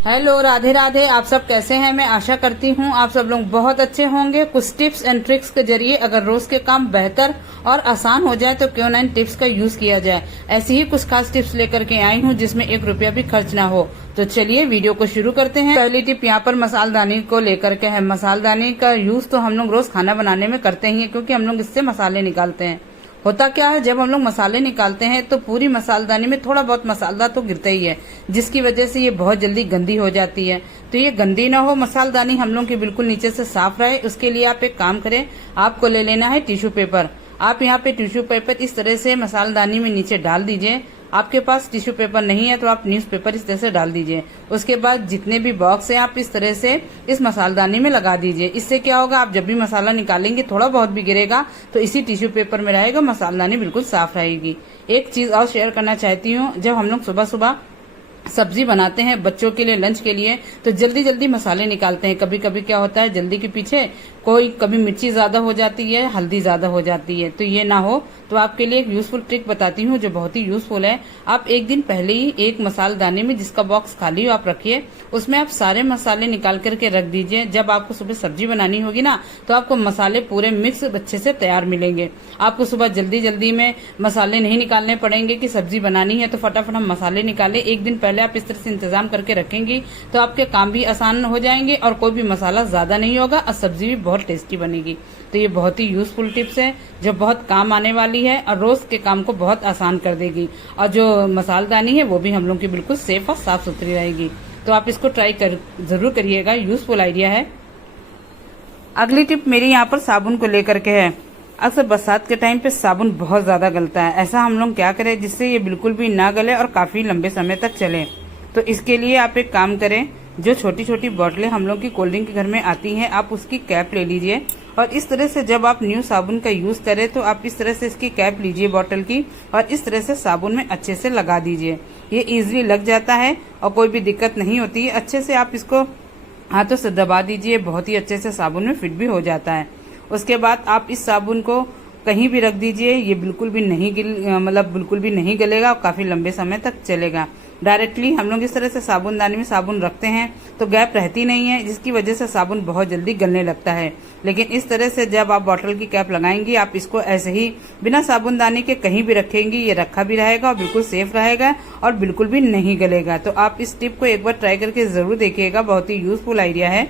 Hello, Radhe Radhe. आप सब कैसे हैं? मैं आशा करती हूँ आप सब लोग बहुत अच्छे होंगे। कुछ टिप्स एंड ट्रिक्स के जरिए अगर रोज के काम बेहतर और आसान हो जाए तो क्यों ना इन टिप्स का यूज किया जाए। ऐसी ही कुछ खास टिप्स लेकर के आई हूँ जिसमें 1 रुपया भी खर्च ना हो। तो चलिए वीडियो को शुरू करते हैं। पहली टिप यहाँ पर मसालदानी को लेकर के है। मसालदानी का यूज तो हम लोग रोज खाना बनाने में करते ही है, क्योंकि हम लोग इससे मसाले निकालते हैं। होता क्या है, जब हम लोग मसाले निकालते हैं तो पूरी मसालदानी में थोड़ा बहुत मसाला तो गिरता ही है, जिसकी वजह से ये बहुत जल्दी गंदी हो जाती है। तो ये गंदी ना हो मसालदानी, हम लोग की बिल्कुल नीचे से साफ रहे, उसके लिए आप एक काम करें। आपको ले लेना है टिश्यू पेपर। आप यहाँ पे टिश्यू पेपर इस तरह से मसालदानी में नीचे डाल दीजिए। आपके पास टिश्यू पेपर नहीं है तो आप न्यूज़पेपर इस तरह से डाल दीजिए। उसके बाद जितने भी बॉक्स हैं आप इस तरह से इस मसालदानी में लगा दीजिए। इससे क्या होगा, आप जब भी मसाला निकालेंगे थोड़ा बहुत भी गिरेगा तो इसी टिश्यू पेपर में रहेगा, मसालदानी बिल्कुल साफ रहेगी। एक चीज और शेयर करना चाहती हूँ, जब हम लोग सुबह सुबह सब्जी बनाते हैं बच्चों के लिए लंच के लिए तो जल्दी जल्दी मसाले निकालते हैं। कभी कभी क्या होता है, जल्दी के पीछे कभी मिर्ची ज्यादा हो जाती है, हल्दी ज्यादा हो जाती है। तो ये ना हो तो आपके लिए एक यूजफुल ट्रिक बताती हूँ जो बहुत ही यूजफुल है। आप एक दिन पहले ही एक मसालदानी में जिसका बॉक्स खाली हो आप रखिए, उसमें आप सारे मसाले निकाल करके रख दीजिए। जब आपको सुबह सब्जी बनानी होगी ना तो आपको मसाले पूरे मिक्स अच्छे से तैयार मिलेंगे। आपको सुबह जल्दी जल्दी में मसाले नहीं निकालने पड़ेंगे कि सब्जी बनानी है तो फटाफट हम मसाले निकाले। एक दिन पहले आप इस तरह से इंतजाम करके रखेंगी तो आपके काम भी आसान हो जाएंगे और कोई भी मसाला ज्यादा नहीं होगा और सब्जी भी बहुत टेस्टी बनेगी। तो ये बहुत ही यूजफुल टिप्स है जो बहुत काम आने वाली है और रोज के काम को बहुत आसान कर देगी। और जो मसालदानी है वो भी हम लोग की बिल्कुल सेफ और साफ सुथरी रहेगी। तो आप इसको ट्राई जरूर करिएगा, यूजफुल आइडिया है। अगली टिप मेरी यहाँ पर साबुन को लेकर के है। अक्सर बरसात के टाइम पे साबुन बहुत ज्यादा गलता है। ऐसा हम लोग क्या करें जिससे ये बिल्कुल भी ना गले और काफी लंबे समय तक चले। तो इसके लिए आप एक काम करें, जो छोटी छोटी बोतलें हम लोग की कोल्ड ड्रिंक के घर में आती हैं आप उसकी कैप ले लीजिए और इस तरह से जब आप न्यू साबुन का यूज करें तो आप इस तरह से इसकी कैप लीजिए बोतल की और इस तरह से साबुन में अच्छे से लगा दीजिए। ये इजीली लग जाता है और कोई भी दिक्कत नहीं होती है। अच्छे से आप इसको हाथों से दबा दीजिए, बहुत ही अच्छे से साबुन में फिट भी हो जाता है। उसके बाद आप इस साबुन को कहीं भी रख दीजिए, ये बिल्कुल भी नहीं बिल्कुल भी नहीं गलेगा और काफी लंबे समय तक चलेगा। डायरेक्टली हम लोग इस तरह से साबुनदानी में साबुन रखते हैं तो गैप रहती नहीं है, जिसकी वजह से साबुन बहुत जल्दी गलने लगता है। लेकिन इस तरह से जब आप बॉटल की कैप लगाएंगी, आप इसको ऐसे ही बिना साबुनदानी के कहीं भी रखेंगी, ये रखा भी रहेगा और बिल्कुल सेफ रहेगा और बिल्कुल भी नहीं गलेगा। तो आप इस टिप को एक बार ट्राई करके जरूर देखिएगा, बहुत ही यूजफुल आइडिया है।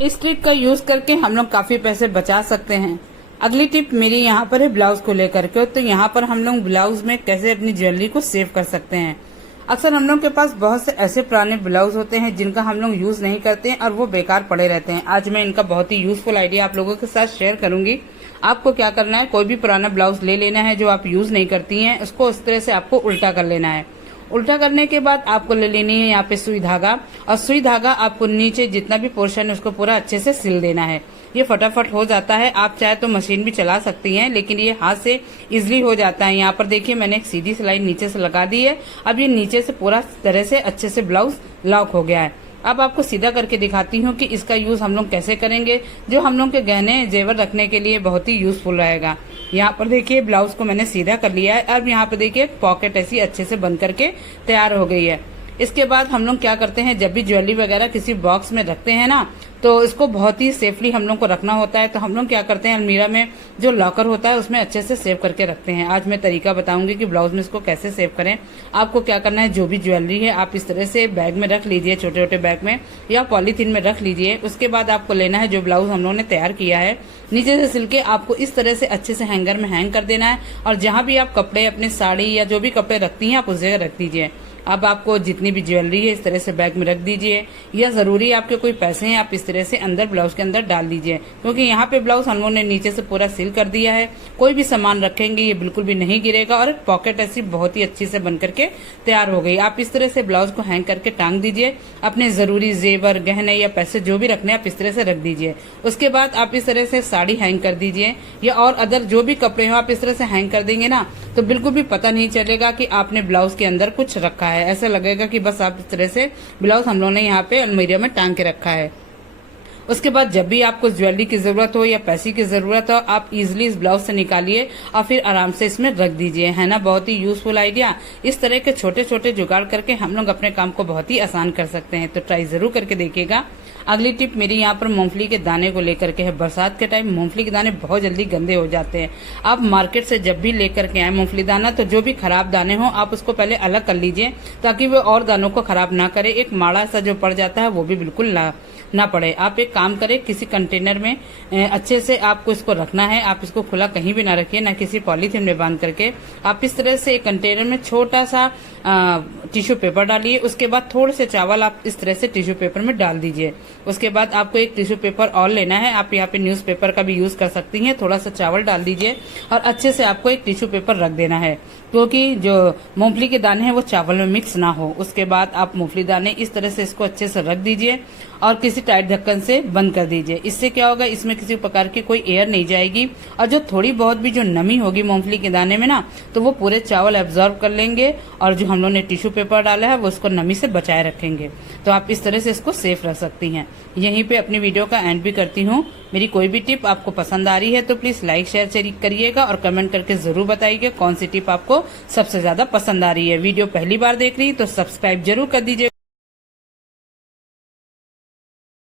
इस ट्रिक का यूज करके हम लोग काफी पैसे बचा सकते हैं। अगली टिप मेरी यहाँ पर है ब्लाउज को लेकर के। तो यहाँ पर हम लोग ब्लाउज में कैसे अपनी ज्वेलरी को सेव कर सकते हैं। अक्सर हम लोग के पास बहुत से ऐसे पुराने ब्लाउज होते हैं जिनका हम लोग यूज नहीं करते हैं और वो बेकार पड़े रहते हैं। आज मैं इनका बहुत ही यूजफुल आइडिया आप लोगों के साथ शेयर करूंगी। आपको क्या करना है, कोई भी पुराना ब्लाउज ले लेना है जो आप यूज नहीं करती हैं, उसको उस तरह से आपको उल्टा कर लेना है। उल्टा करने के बाद आपको ले लेनी है यहाँ पे सुई धागा और सुई धागा आपको नीचे जितना भी पोर्शन है उसको पूरा अच्छे से सिल देना है। ये फटाफट हो जाता है। आप चाहे तो मशीन भी चला सकती हैं, लेकिन ये हाथ से इजिली हो जाता है। यहाँ पर देखिए मैंने एक सीधी सिलाई नीचे से लगा दी है। अब ये नीचे से पूरा तरह से अच्छे से ब्लाउज लॉक हो गया है। अब आपको सीधा करके दिखाती हूँ कि इसका यूज हम लोग कैसे करेंगे, जो हम लोग के गहने जेवर रखने के लिए बहुत ही यूजफुल रहेगा। यहाँ पर देखिए ब्लाउज को मैंने सीधा कर लिया है। अब यहाँ पर देखिए पॉकेट ऐसी अच्छे से बन करके तैयार हो गई है। इसके बाद हम लोग क्या करते हैं, जब भी ज्वेलरी वगैरह किसी बॉक्स में रखते हैं ना तो इसको बहुत ही सेफली हम लोग को रखना होता है। तो हम लोग क्या करते हैं, अलमीरा में जो लॉकर होता है उसमें अच्छे से सेव करके रखते हैं। आज मैं तरीका बताऊंगी कि ब्लाउज में इसको कैसे सेव करें। आपको क्या करना है, जो भी ज्वेलरी है आप इस तरह से बैग में रख लीजिए, छोटे छोटे बैग में या पॉलीथीन में रख लीजिए। उसके बाद आपको लेना है जो ब्लाउज हम लोगों ने तैयार किया है, नीचे से सिल के आपको इस तरह से अच्छे से हैंगर में हैंग कर देना है और जहां भी आप कपड़े अपने साड़ी या जो भी कपड़े रखती हैं आप उस जगह रख दीजिए। अब आपको जितनी भी ज्वेलरी है इस तरह से बैग में रख दीजिए, या जरूरी आपके कोई पैसे हैं आप इस तरह से अंदर ब्लाउज के अंदर डाल दीजिए, क्योंकि यहाँ पे ब्लाउज हम लोगों ने नीचे से पूरा सील कर दिया है। कोई भी सामान रखेंगे ये बिल्कुल भी नहीं गिरेगा और पॉकेट ऐसी बहुत ही अच्छी से बन करके तैयार हो गई। आप इस तरह से ब्लाउज को हैंग करके टांग दीजिए। अपने जरूरी जेवर गहने या पैसे जो भी रखने आप इस तरह से रख दीजिए। उसके बाद आप इस तरह से साड़ी हैंग कर दीजिए या और अदर जो भी कपड़े हो आप इस तरह से हैंग कर देंगे ना तो बिल्कुल भी पता नहीं चलेगा कि आपने ब्लाउज के अंदर कुछ रखा है। ऐसा लगेगा कि बस आप इस तरह से ब्लाउज हम लोगों ने यहाँ पे अलमीरा में टांग के रखा है। उसके बाद जब भी आपको ज्वेलरी की जरूरत हो या पैसे की जरूरत हो, आप इजिली इस ब्लाउज से निकालिए और फिर आराम से इसमें रख दीजिए। है ना बहुत ही यूजफुल आइडिया। इस तरह के छोटे छोटे जुगाड़ करके हम लोग अपने काम को बहुत ही आसान कर सकते हैं, तो ट्राई जरूर करके देखिएगा। अगली टिप मेरी यहाँ पर मूंगफली के दाने को लेकर के है। बरसात के टाइम मूंगफली के दाने बहुत जल्दी गंदे हो जाते हैं। आप मार्केट से जब भी लेकर के आए मूंगफली दाना, तो जो भी खराब दाने हो आप उसको पहले अलग कर लीजिए, ताकि वो और दानों को खराब ना करे। एक माड़ा सा जो पड़ जाता है वो भी बिल्कुल ना पड़े। आप एक काम करें, किसी कंटेनर में अच्छे से आपको इसको रखना है। आप इसको खुला कहीं भी ना रखिए, ना किसी पॉलीथीन में बांध करके। आप इस तरह से एक कंटेनर में छोटा सा टिश्यू पेपर डालिए। उसके बाद थोड़े से चावल आप इस तरह से टिश्यू पेपर में डाल दीजिए। उसके बाद आपको एक टिश्यू पेपर और लेना है। आप यहाँ पे न्यूज पेपर का भी यूज कर सकती हैं। थोड़ा सा चावल डाल दीजिए और अच्छे से आपको एक टिश्यू पेपर रख देना है, क्योंकि जो मूंगफली के दाने हैं वो चावल में मिक्स ना हो। उसके बाद आप मूंगफली दाने इस तरह से इसको अच्छे से रख दीजिए और किसी टाइट ढक्कन से बंद कर दीजिए। इससे क्या होगा, इसमें किसी प्रकार की कोई एयर नहीं जाएगी और जो थोड़ी बहुत भी जो नमी होगी मूंगफली के दाने में ना, तो वो पूरे चावल एब्जॉर्ब कर लेंगे और जो हम लोगों ने टिश्यू पेपर डाला है वो उसको नमी से बचाए रखेंगे। तो आप इस तरह से इसको सेफ रख सकती हैं। यहीं पे अपनी वीडियो का एंड भी करती हूँ। मेरी कोई भी टिप आपको पसंद आ रही है तो प्लीज लाइक शेयर करिएगा और कमेंट करके जरूर बताइएगा कौन सी टिप आपको सबसे ज्यादा पसंद आ रही है। वीडियो पहली बार देख रही तो सब्सक्राइब जरूर कर दीजिए।